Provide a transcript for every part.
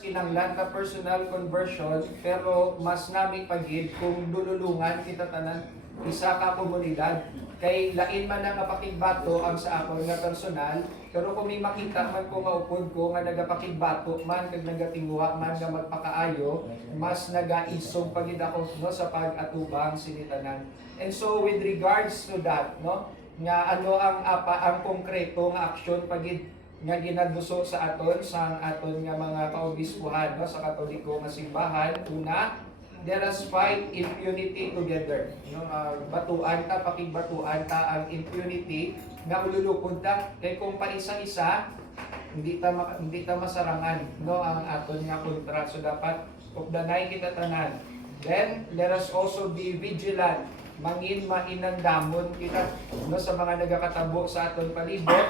kinanglan ka personal conversion pero mas nami pagid kung dululungan kita tanan isa ka komunidad kay lain man nga pakigbato ang sa akon nga personal pero kung may makita man ko nga upod ko nga nagapakigbato man kag nagatingwa man nga magpakaayo mas nagaisog pagid ako no sa pag-atubang sinitanan. And so with regards to that no nga ano ang konkreto nga aksyon pagid nga ginaguso sa aton sa aton nga mga kaobispuhan no, sa Katoliko nga simbahan. Una, let us fight impunity together. No, batuan ta, pakigbatuan ta ang impunity nga ululupod ta kay kung paisa-isa hindi ta masarangan no ang aton nga kontra. So dapat updanay kita tanan. Then let us also be vigilant. Mangin mainandamon kita no sa mga nagakatabo sa aton palibot.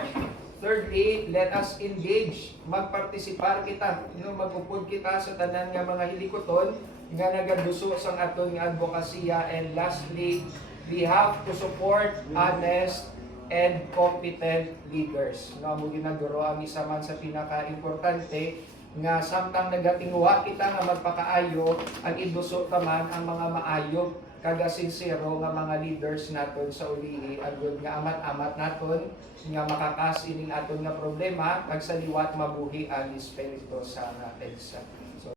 Thirdly, let us engage, magpartisipar kita, magupod kita sa tanan nga mga hilikoton nga nagaduso sa aton nga advokasya. And lastly, we have to support honest and competent leaders. Mo ginaguro ang isa man sa pinaka-importante nga samtang nagatingwa kita nga magpakaayo, ang iduso taman ang mga maayo kaga sincero nga mga leaders naton sa ulihi agud nga amat-amat naton nga makakas ining aton nga problema kag sa liwat mabuhi ang Espiritu sa EDSA.